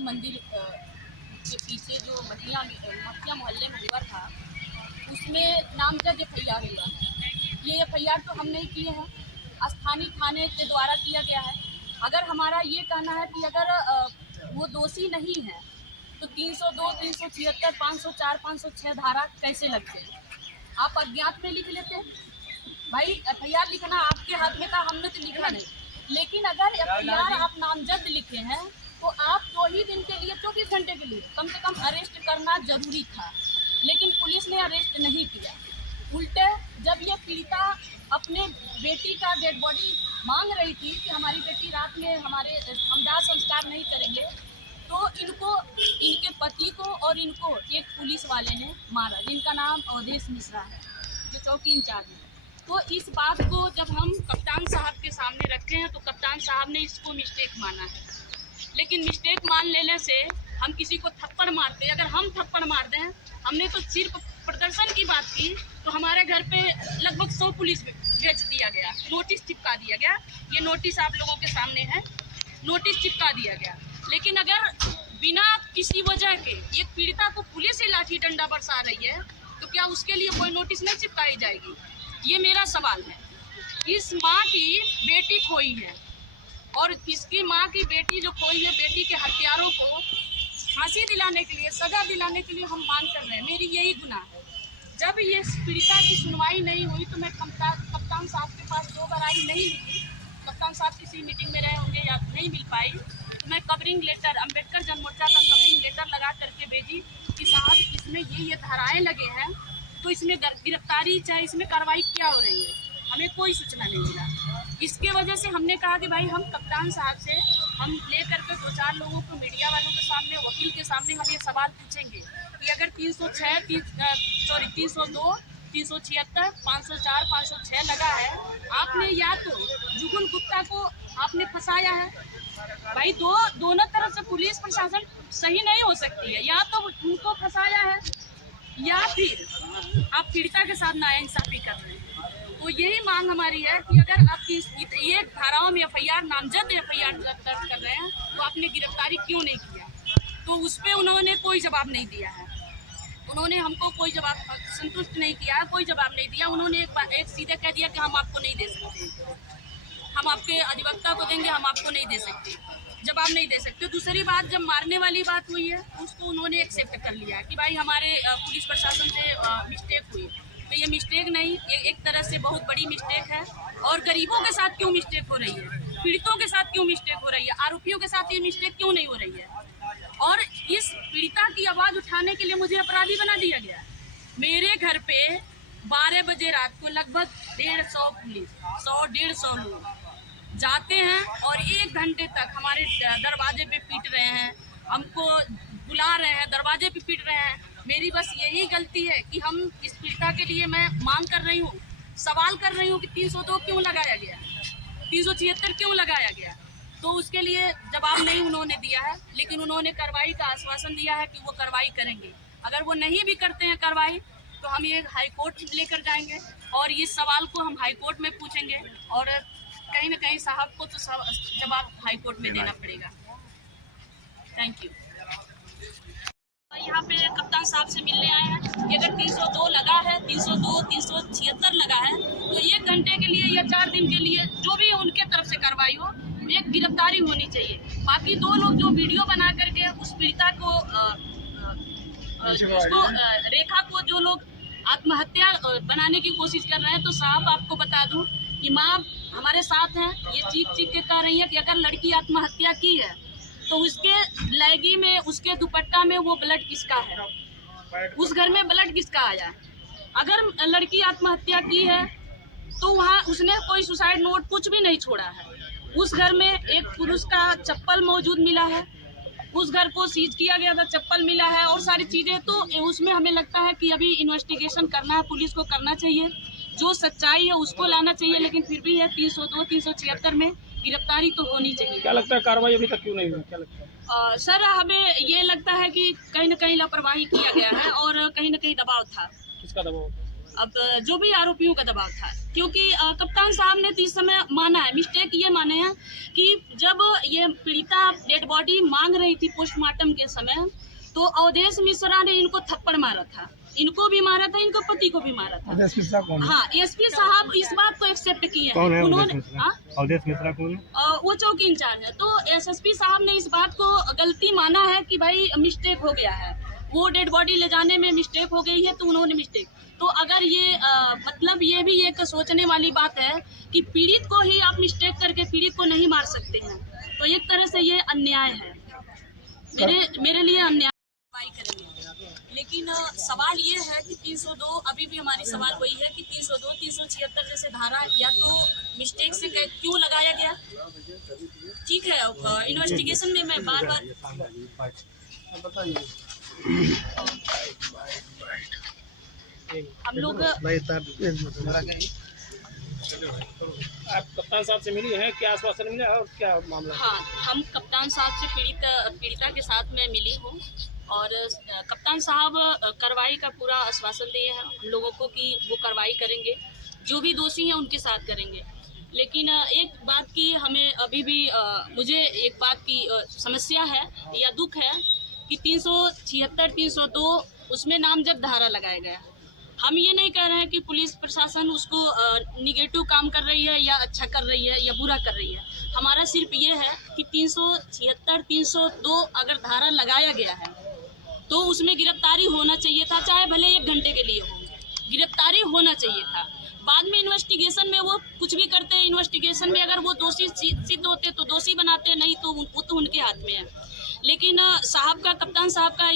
काली मंदिर के पीछे जो मटिया मोहल्ले में हुआ था, उसमें नामजद FIR हुआ है। ये FIR तो हम नहीं किए हैं, स्थानीय थाने के द्वारा किया गया है। अगर हमारा ये कहना है कि अगर वो दोषी नहीं है तो 302, 376, 504, 506 धारा कैसे लगते हैं? आप अज्ञात में लिख लेते हैं। भाई FIR लिखना आपके हाथ में था, हमने तो लिखा नहीं। लेकिन अगर FIR आप नामजद लिखे हैं तो आप 2 ही दिन के लिए, 24 घंटे के लिए कम से कम अरेस्ट करना जरूरी था, लेकिन पुलिस ने अरेस्ट नहीं किया। उल्टे जब ये पीड़िता अपने बेटी का डेड बॉडी मांग रही थी कि हमारी बेटी रात में हम दाह संस्कार नहीं करेंगे, तो इनके पति को और इनको एक पुलिस वाले ने मारा, जिनका नाम अवधेश मिश्रा है, जो चौकी इंचार्ज है। तो इस बात को जब हम कप्तान साहब के सामने रखे हैं तो कप्तान साहब ने इसको मिस्टेक माना है। लेकिन मिस्टेक मान लेने से हम किसी को थप्पड़ मारते, अगर हम थप्पड़ मार दें, हमने तो सिर्फ प्रदर्शन की बात की तो हमारे घर पे लगभग 100 पुलिस भेज दिया गया, नोटिस चिपका दिया गया। ये नोटिस आप लोगों के सामने है, नोटिस चिपका दिया गया। लेकिन अगर बिना किसी वजह के एक पीड़िता को पुलिस ही लाठी डंडा बरसा रही है तो क्या उसके लिए कोई नोटिस नहीं चिपकाई जाएगी? ये मेरा सवाल है। इस माँ की बेटी खोई है और इसकी माँ की बेटी जो खोई है, बेटी के हत्यारों को फांसी दिलाने के लिए, सजा दिलाने के लिए हम मांग कर रहे हैं। मेरी यही गुनाह है। जब ये पीड़िता की सुनवाई नहीं हुई तो मैं कप्तान साहब के पास 2 बार आई, नहीं मिली। कप्तान साहब किसी मीटिंग में रहे होंगे या नहीं मिल पाई। मैं कवरिंग लेटर, अम्बेडकर जन मोर्चा का कवरिंग लेटर लगा करके भेजी कि साहब इसमें ये धाराएं लगे हैं तो इसमें गिरफ्तारी चाहे इसमें कार्रवाई क्या हो रही है, हमें कोई सूचना नहीं मिला। इसके वजह से हमने कहा कि भाई हम कप्तान साहब से हम ले करके 2-4 लोगों को, मीडिया वालों के सामने, वकील के सामने हम ये सवाल पूछेंगे कि अगर 302, 376, 504, 506 लगा है, आपने या तो जुगुल गुप्ता को आपने फंसाया है। भाई दोनों तरफ से पुलिस प्रशासन सही नहीं हो सकती है, या तो उनको फंसाया है या फिर आप पीड़िता के साथ नाइंसाफी कर रहे हैं। तो यही मांग हमारी है कि अगर आप ये धाराओं में FIR, नामजद FIR दर्ज कर रहे हैं तो आपने गिरफ्तारी क्यों नहीं किया? तो उस पर उन्होंने कोई जवाब नहीं दिया है। उन्होंने हमको कोई जवाब, संतुष्ट नहीं किया, कोई जवाब नहीं दिया। उन्होंने एक सीधे कह दिया कि हम आपको नहीं दे सकते, हम आपके अधिवक्ता को देंगे, हम आपको नहीं दे सकते, जवाब नहीं दे सकते। दूसरी बात, जब मारने वाली बात हुई है उसको उन्होंने एक्सेप्ट कर लिया कि भाई हमारे पुलिस प्रशासन से मिस्टेक हुई। तो ये मिस्टेक नहीं, एक तरह से बहुत बड़ी मिस्टेक है। और गरीबों के साथ क्यों मिस्टेक हो रही है, पीड़ितों के साथ क्यों मिस्टेक हो रही है, आरोपियों के साथ ये मिस्टेक क्यों नहीं हो रही है? और इस पीड़िता की आवाज़ उठाने के लिए मुझे अपराधी बना दिया गया। मेरे घर पे 12 बजे रात को लगभग 150 पुलिस, 100-150 लोग जाते हैं और 1 घंटे तक हमारे दरवाजे पे पीट रहे हैं, हमको बुला रहे हैं, दरवाजे पे पीट रहे हैं। मेरी बस यही गलती है कि हम इस पीड़िता के लिए मैं मांग कर रही हूँ, सवाल कर रही हूँ कि 302 क्यों लगाया गया, 376 क्यों लगाया गया। तो उसके लिए जवाब नहीं उन्होंने दिया है, लेकिन उन्होंने कार्रवाई का आश्वासन दिया है कि वो कार्रवाई करेंगे। अगर वो नहीं भी करते हैं कार्रवाई तो हम ये हाई कोर्ट लेकर जाएंगे और इस सवाल को हम हाई कोर्ट में पूछेंगे और कहीं ना कहीं साहब को तो जवाब हाई कोर्ट में देना पड़ेगा। Thank you. यहाँ पे कप्तान साहब से मिलने आए हैं कि अगर 302 लगा है, 302, 376 लगा है तो 1 घंटे के लिए या 4 दिन के लिए जो भी उनके तरफ से कार्रवाई हो, एक गिरफ्तारी होनी चाहिए। बाकी 2 लोग जो वीडियो बना करके उस पीड़िता को उसको रेखा को जो लोग आत्महत्या बनाने की कोशिश कर रहे हैं, तो साहब आपको बता दूं कि माँ हमारे साथ हैं, ये चीख के कह रही है कि अगर लड़की आत्महत्या की है तो उसके लैगी में, उसके दुपट्टा में वो ब्लड किसका है, उस घर में ब्लड किसका आया। अगर लड़की आत्महत्या की है तो वहाँ उसने कोई सुसाइड नोट कुछ भी नहीं छोड़ा है। उस घर में एक पुरुष का चप्पल मौजूद मिला है, उस घर को सीज किया गया था, चप्पल मिला है और सारी चीज़ें। तो उसमें हमें लगता है कि अभी इन्वेस्टिगेशन करना है, पुलिस को करना चाहिए, जो सच्चाई है उसको लाना चाहिए। लेकिन फिर भी है 302, 376 में गिरफ्तारी तो होनी चाहिए। क्या लगता है कार्रवाई अभी तक क्यों नहीं हुई, क्या लगता है? सर हमें ये लगता है कि कहीं ना कहीं लापरवाही किया गया है और कहीं ना कहीं दबाव था। किसका दबाव? अब जो भी आरोपियों का दबाव था, क्योंकि कप्तान साहब ने तो इस समय माना है, मिस्टेक ये माने हैं कि जब ये पीड़िता डेड बॉडी मांग रही थी पोस्टमार्टम के समय, तो अवधेश मिश्रा ने इनको थप्पड़ मारा था, इनको भी मारा था, इनको पति को भी मारा था। हाँ, एसपी साहब इस बात को एक्सेप्ट किए हैं। उन्होंने अवधेश मिश्रा कौन है? वो चौकी इंचार्ज है। तो एसएसपी साहब ने इस बात को गलती माना है कि भाई मिस्टेक हो गया है, वो डेड बॉडी ले जाने में मिस्टेक हो गई है, तो उन्होंने मिस्टेक। तो अगर ये मतलब ये भी एक सोचने वाली बात है कि पीड़ित को ही आप मिस्टेक करके पीड़ित को नहीं मार सकते हैं, तो एक तरह से ये अन्याय है, मेरे लिए अन्याय करेंगे। लेकिन सवाल ये है कि 302 अभी भी हमारी सवाल वही है कि 302, 376 जैसे धारा या तो मिस्टेक से क्यों लगाया गया। ठीक है, इन्वेस्टिगेशन में मैं बार बार हम लोग आप कप्तान साहब से मिली हैं, क्या आश्वासन मिला और क्या मामला? हाँ, हम कप्तान साहब से पीड़िता के साथ मैं मिली हूँ और कप्तान साहब कार्रवाई का पूरा आश्वासन दिए हैं हम लोगों को कि वो कार्रवाई करेंगे, जो भी दोषी हैं उनके साथ करेंगे। लेकिन एक बात की हमें अभी भी मुझे एक बात की समस्या है या दुख है कि 376, 302 उसमें नामजद धारा लगाया गया। हम ये नहीं कह रहे हैं कि पुलिस प्रशासन उसको निगेटिव काम कर रही है या अच्छा कर रही है या बुरा कर रही है। हमारा सिर्फ ये है कि 376, 302 अगर धारा लगाया गया है तो उसमें गिरफ्तारी होना चाहिए था, चाहे भले 1 घंटे के लिए हो, गिरफ्तारी होना चाहिए था। बाद में इन्वेस्टिगेशन में वो कुछ भी करते हैं, इन्वेस्टिगेशन में अगर वो दोषी सिद्ध होते तो दोषी बनाते, नहीं तो वो तो उनके हाथ में है। लेकिन साहब का, कप्तान साहब का